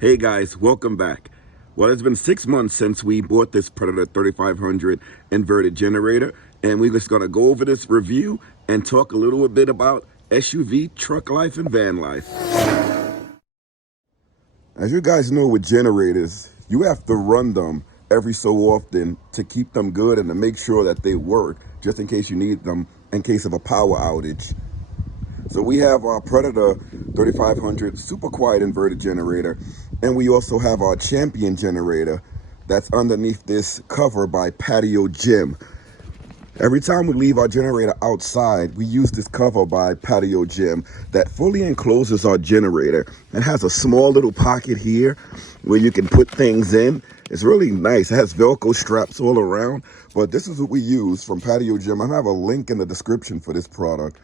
Hey guys, welcome back. Well, it's been 6 months since we bought this Predator 3500 inverted generator, and we're just gonna go over this review and talk a little bit about SUV, truck life, and van life. As you guys know with generators, you have to run them every so often to keep them good and to make sure that they work, just in case you need them in case of a power outage. So we have our Predator 3500 super quiet inverted generator, and we also have our Champion generator that's underneath this cover by PatioGem. Every time we leave our generator outside, we use this cover by PatioGem that fully encloses our generator and has a small little pocket here where you can put things in. It's really nice. It has Velcro straps all around, but this is what we use from PatioGem. I have a link in the description for this product.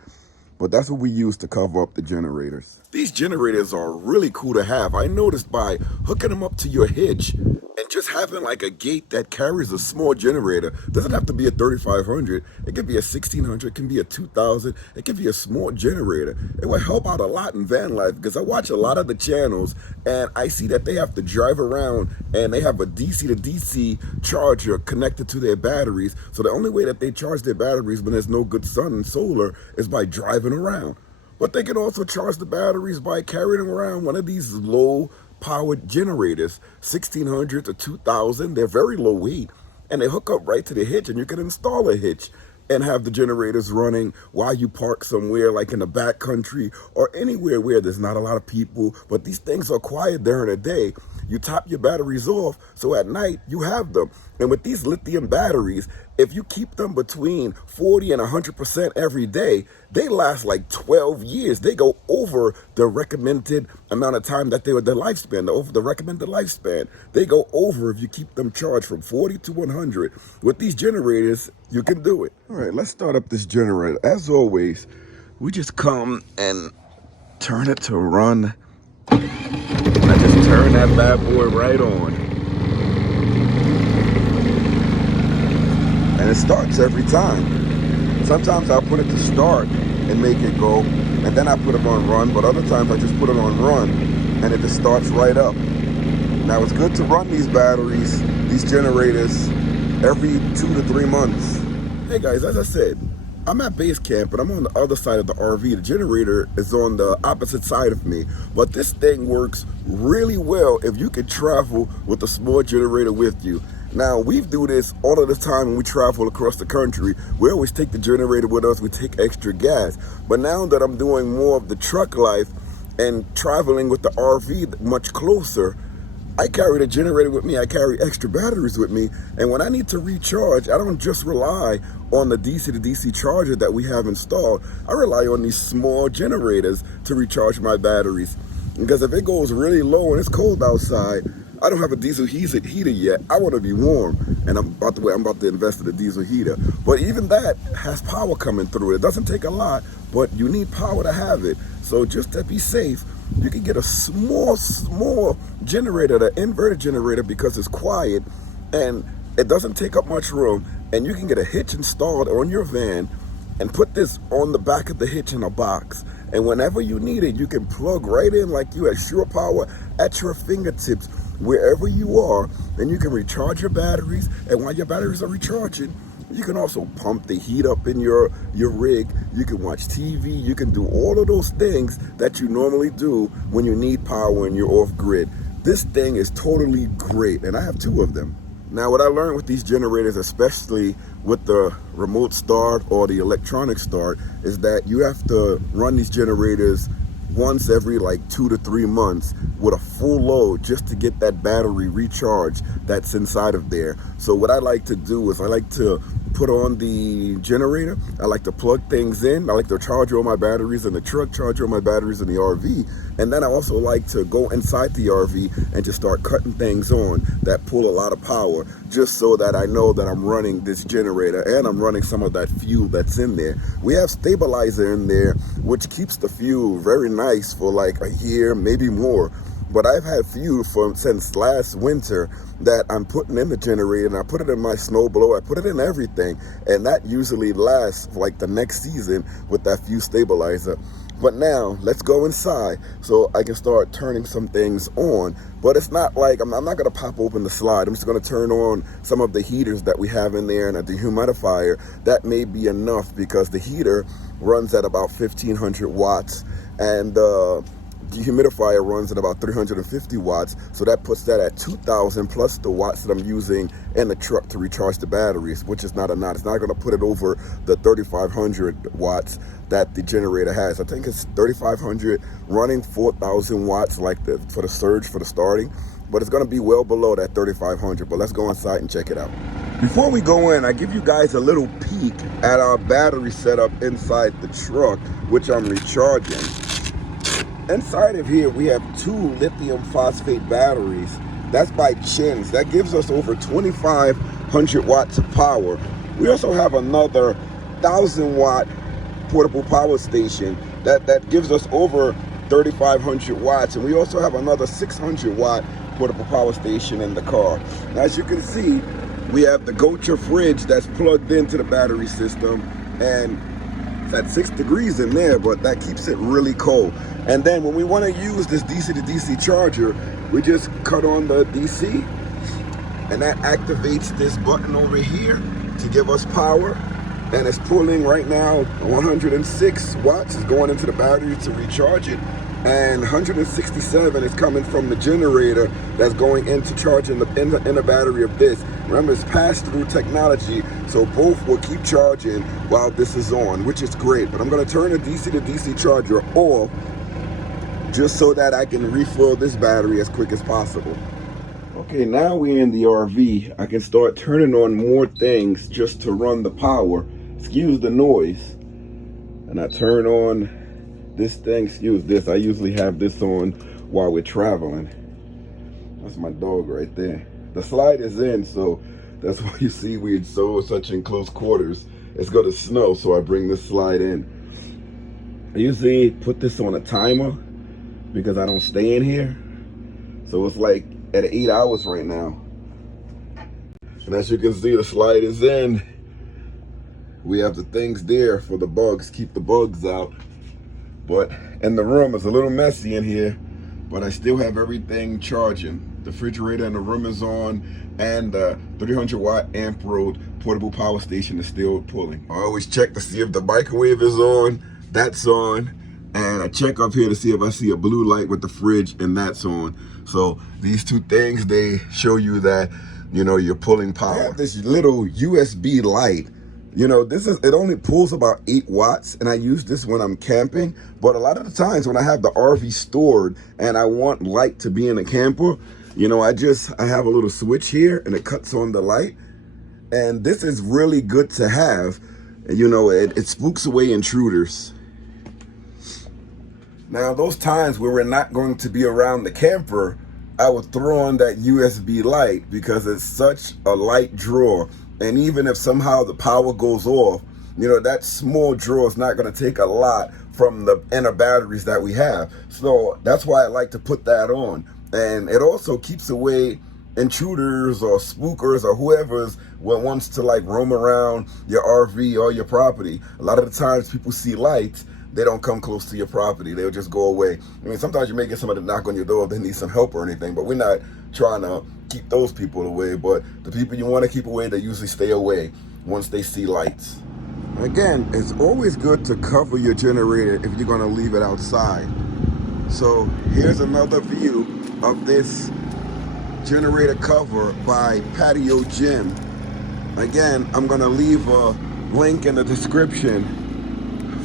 But that's what we use to cover up the generators. These generators are really cool to have. I noticed by hooking them up to your hitch and just having like a gate that carries a small generator. Doesn't have to be a 3500. It could be a 1600, it can be a 2000. It could be a small generator. It will help out a lot in van life because I watch a lot of the channels and I see that they have to drive around and they have a DC to DC charger connected to their batteries. So the only way that they charge their batteries when there's no good sun and solar is by driving around. But they can also charge the batteries by carrying around one of these low powered generators, 1600 to 2000. They're very low weight and they hook up right to the hitch, and you can install a hitch and have the generators running while you park somewhere like in the back country or anywhere where there's not a lot of people. But these things are quiet during the day. You top your batteries off, so at night you have them. And with these lithium batteries, if you keep them between 40 and 100% every day, they last like 12 years. They go over the recommended amount of time that they were, the lifespan, over the recommended lifespan. They go over if you keep them charged from 40 to 100. With these generators, you can do it. All right, let's start up this generator. As always, we just come and turn it to run. I just turn that bad boy right on. And it starts every time. Sometimes I'll put it to start and make it go, and then I put it on run, but other times I just put it on run and it just starts right up. Now it's good to run these batteries, these generators, every 2 to 3 months. Hey guys, as I said, I'm at base camp and I'm on the other side of the RV. The generator is on the opposite side of me, but this thing works really well if you can travel with a small generator with you. Now, we do this all of the time when we travel across the country. We always take the generator with us, we take extra gas. But now that I'm doing more of the truck life and traveling with the RV much closer, I carry the generator with me, I carry extra batteries with me, and when I need to recharge, I don't just rely on the DC to DC charger that we have installed. I rely on these small generators to recharge my batteries. Because if it goes really low and it's cold outside, I don't have a diesel heater yet. I want to be warm, and I'm about to invest in a diesel heater. But even that has power coming through. It doesn't take a lot, but you need power to have it. So just to be safe, you can get a small generator, the inverter generator, because it's quiet and it doesn't take up much room, and you can get a hitch installed on your van and put this on the back of the hitch in a box. And whenever you need it, you can plug right in like you at Shore Power at your fingertips, wherever you are, and you can recharge your batteries. And while your batteries are recharging, you can also pump the heat up in your rig. You can watch TV. You can do all of those things that you normally do when you need power and you're off grid. This thing is totally great, and I have 2 of them. Now, what I learned with these generators, especially with the remote start or the electronic start, is that you have to run these generators once every like 2 to 3 months with a full load just to get that battery recharged that's inside of there. So what I like to do is I like to put on the generator, I like to plug things in, I like to charge all my batteries in the truck, charge all my batteries in the RV, and then I also like to go inside the RV and just start cutting things on that pull a lot of power, just so that I know that I'm running this generator and I'm running some of that fuel that's in there. We have stabilizer in there, which keeps the fuel very nice for like a year, maybe more. But I've had fuel since last winter that I'm putting in the generator, and I put it in my snowblower, I put it in everything, and that usually lasts for like the next season with that fuel stabilizer. But now let's go inside so I can start turning some things on. But it's not like, I'm not gonna pop open the slide. I'm just gonna turn on some of the heaters that we have in there and a dehumidifier. That may be enough because the heater runs at about 1500 watts and dehumidifier runs at about 350 watts, so that puts that at 2,000 plus the watts that I'm using in the truck to recharge the batteries, which is not enough. It's not going to put it over the 3,500 watts that the generator has. I think it's 3,500 running 4,000 watts like for the surge for the starting, but it's going to be well below that 3,500. But let's go inside and check it out. Before we go in, I give you guys a little peek at our battery setup inside the truck, which I'm recharging. Inside of here, we have 2 lithium phosphate batteries. That's by Chins. That gives us over 2,500 watts of power. We also have another 1,000 watt portable power station that gives us over 3,500 watts. And we also have another 600 watt portable power station in the car. Now, as you can see, we have the Goture fridge that's plugged into the battery system, and it's at 6 degrees in there, but that keeps it really cold. And then when we want to use this DC to DC charger, we just cut on the DC, and that activates this button over here to give us power. And it's pulling right now 106 watts is going into the battery to recharge it, and 167 is coming from the generator that's going into charging the inner battery of this. Remember, it's pass-through technology, so both will keep charging while this is on, which is great. But I'm going to turn the DC to DC charger off just so that I can refill this battery as quick as possible. Okay, now we're in the RV. I can start turning on more things just to run the power. Excuse the noise. And I turn on this thing. Excuse this. I usually have this on while we're traveling. That's my dog right there. The slide is in, so that's why you see we're such in close quarters. It's gonna snow, so I bring this slide in. I usually put this on a timer because I don't stay in here. So it's like at 8 hours right now. And as you can see, the slide is in. We have the things there for the bugs, keep the bugs out. But in the room, it's a little messy in here, but I still have everything charging. The refrigerator in the room is on, and the 300 watt Amproad portable power station is still pulling. I always check to see if the microwave is on. That's on. And I check up here to see if I see a blue light with the fridge, and that's on. So these 2 things, they show you that, you know, you're pulling power. I have this little USB light. You know, it only pulls about 8 watts, and I use this when I'm camping. But a lot of the times when I have the RV stored and I want light to be in the camper, you know, I have a little switch here and it cuts on the light. And this is really good to have. You know, it spooks away intruders. Now, those times where we're not going to be around the camper, I would throw on that USB light because it's such a light draw. And even if somehow the power goes off, you know, that small draw is not going to take a lot from the inner batteries that we have. So that's why I like to put that on. And it also keeps away intruders or spookers or whoever's wants to like roam around your RV or your property. A lot of the times people see lights, they don't come close to your property. They'll just go away. I mean, sometimes you may get somebody to knock on your door if they need some help or anything, but we're not trying to keep those people away. But the people you want to keep away, they usually stay away once they see lights. Again, it's always good to cover your generator if you're going to leave it outside. So here's another view of this generator cover by PatioGem. Again, I'm going to leave a link in the description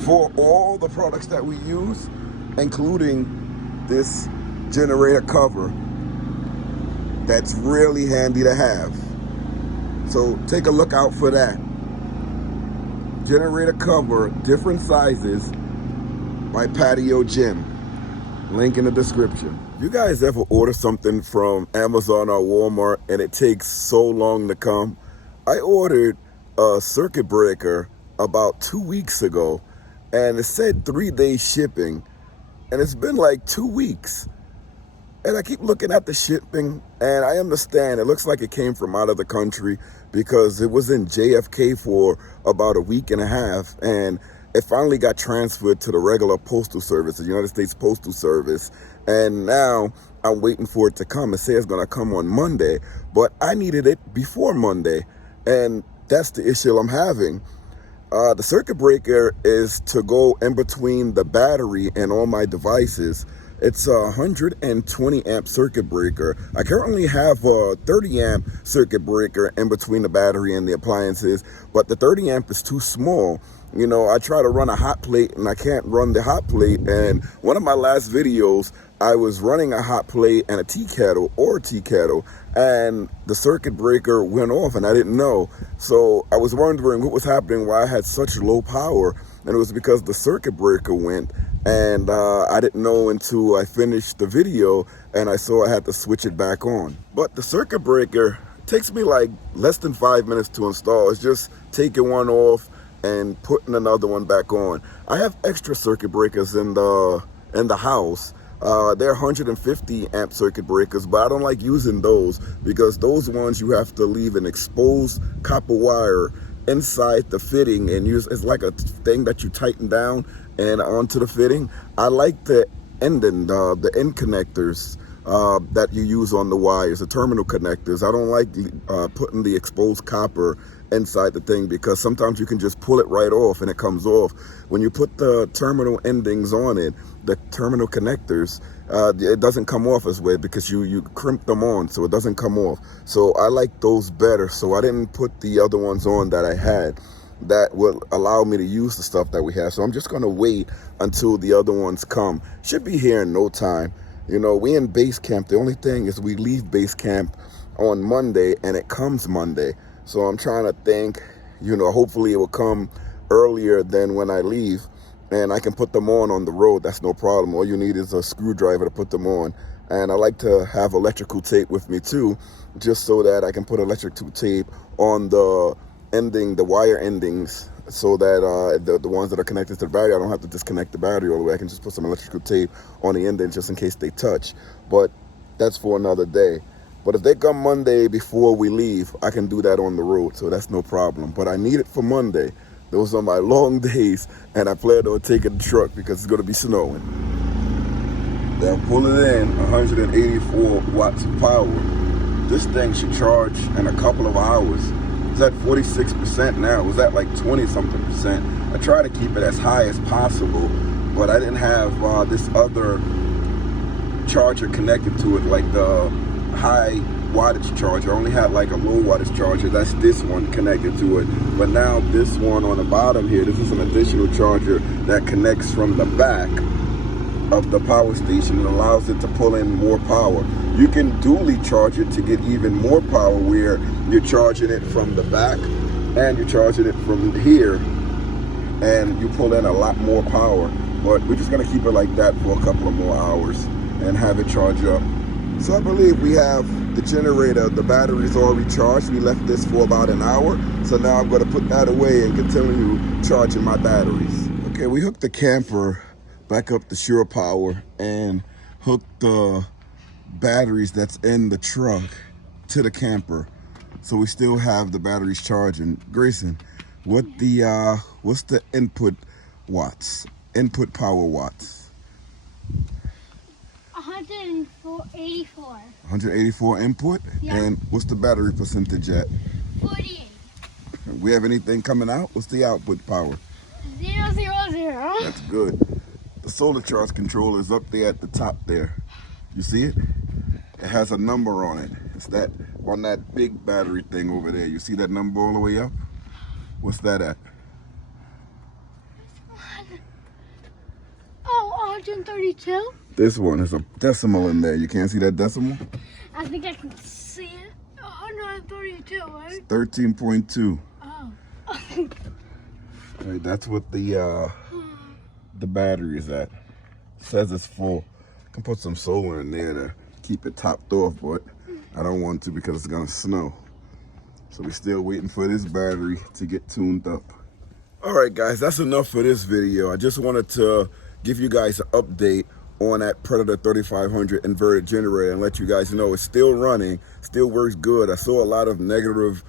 for all the products that we use, including this generator cover that's really handy to have. So take a look out for that. Generator cover, different sizes by PatioGem. Link in the description. You guys ever order something from Amazon or Walmart and it takes so long to come? I ordered a circuit breaker about 2 weeks ago, and it said 3-day shipping, and it's been like 2 weeks. And I keep looking at the shipping, and I understand it looks like it came from out of the country because it was in JFK for about a week and a half, and it finally got transferred to the regular postal service, the United States Postal Service. And now I'm waiting for it to come. It says it's gonna come on Monday, but I needed it before Monday. And that's the issue I'm having. The circuit breaker is to go in between the battery and all my devices. It's a 120 amp circuit breaker. I currently have a 30 amp circuit breaker in between the battery and the appliances, but the 30 amp is too small. You know, I try to run a hot plate and I can't run the hot plate. And one of my last videos, I was running a hot plate and a tea kettle and the circuit breaker went off and I didn't know. So I was wondering what was happening, why I had such low power. And it was because the circuit breaker went, and I didn't know until I finished the video and I saw I had to switch it back on. But the circuit breaker takes me like less than 5 minutes to install. It's just taking one off and putting another one back on. I have extra circuit breakers in the house. They're 150 amp circuit breakers, but I don't like using those because those ones you have to leave an exposed copper wire inside the fitting and use. It's like a thing that you tighten down and onto the fitting. I like the end connectors that you use on the wires, the terminal connectors. I don't like putting the exposed copper inside the thing because sometimes you can just pull it right off and it comes off. When you put the terminal endings on it, the terminal connectors, it doesn't come off as well because you crimp them on so it doesn't come off. So I like those better, so I didn't put the other ones on that I had that will allow me to use the stuff that we have. So I'm just gonna wait until the other ones come. Should be here in no time. You know, we in base camp. The only thing is we leave base camp on Monday and it comes Monday. So I'm trying to think, you know, hopefully it will come earlier than when I leave and I can put them on the road. That's no problem. All you need is a screwdriver to put them on. And I like to have electrical tape with me too, just so that I can put electrical tape on the wire endings, so that the ones that are connected to the battery, I don't have to disconnect the battery all the way. I can just put some electrical tape on the endings just in case they touch. But that's for another day. But if they come Monday before we leave, I can do that on the road, so that's no problem. But I need it for Monday. Those are my long days, and I plan on taking the truck because it's going to be snowing. They'll pull it in, 184 watts of power. This thing should charge in a couple of hours. It's at 46% now. It was at like 20-something%. I try to keep it as high as possible, but I didn't have this other charger connected to it, like the high wattage charger. I only had like a low wattage charger. That's this one connected to it. But now this one on the bottom here, this is an additional charger that connects from the back of the power station. It allows it to pull in more power. You can dually charge it to get even more power, where you're charging it from the back and you're charging it from here, and you pull in a lot more power. But we're just gonna keep it like that for a couple of more hours and have it charge up. So I believe we have the generator, the battery's already charged. We left this for about an hour. So now I'm gonna put that away and continue charging my batteries. Okay, we hooked the camper back up to Shore Power and hooked the batteries that's in the truck to the camper. So we still have the batteries charging. Grayson, what's the input watts? Input power watts? 184. 184 input? Yeah. And what's the battery percentage at? 48. We have anything coming out? What's the output power? 000. That's good. The solar charge controller is up there at the top there. You see it? It has a number on it. It's that on that big battery thing over there. You see that number all the way up? What's that at? Oh, 132? This one is a decimal in there. You can't see that decimal? I think I can see it. 132, right? It's 13.2. Oh. Right, that's what the battery is at. It says it's full. I can put some solar in there to keep it topped off, but I don't want to because it's gonna snow. So we're still waiting for this battery to get tuned up. All right, guys, that's enough for this video. I just wanted to give you guys an update on that Predator 3500 inverter generator and let you guys know it's still running, still works good. I saw a lot of negative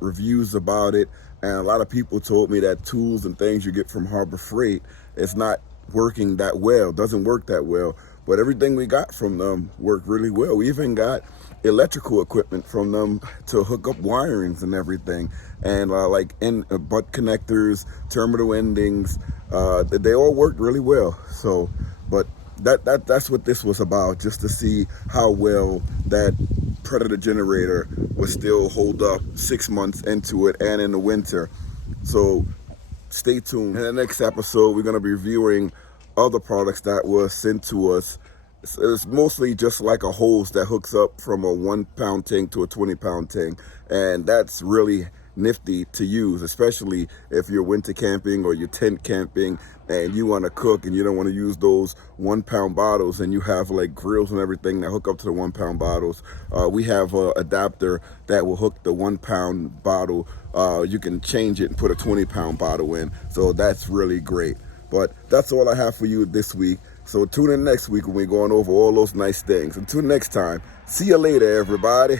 reviews about it, And a lot of people told me that tools and things you get from Harbor Freight is not working that well, doesn't work that well. But everything we got from them worked really well. We even got electrical equipment from them to hook up wirings and everything. And like butt connectors, terminal endings, they all worked really well. So, but that's what this was about, just to see how well that Predator generator will still hold up 6 months into it and in the winter. So stay tuned. In the next episode, we're going to be reviewing other products that were sent to us. It's mostly just like a hose that hooks up from a 1 pound tank to a 20-pound tank. And that's really nifty to use, especially if you're winter camping or you're tent camping and you want to cook and you don't want to use those 1 pound bottles, and you have like grills and everything that hook up to the 1 pound bottles. We have an adapter that will hook the 1 pound bottle. You can change it and put a 20-pound bottle in. So that's really great. But that's all I have for you this week. So tune in next week when we're going over all those nice things. Until next time, see you later, everybody.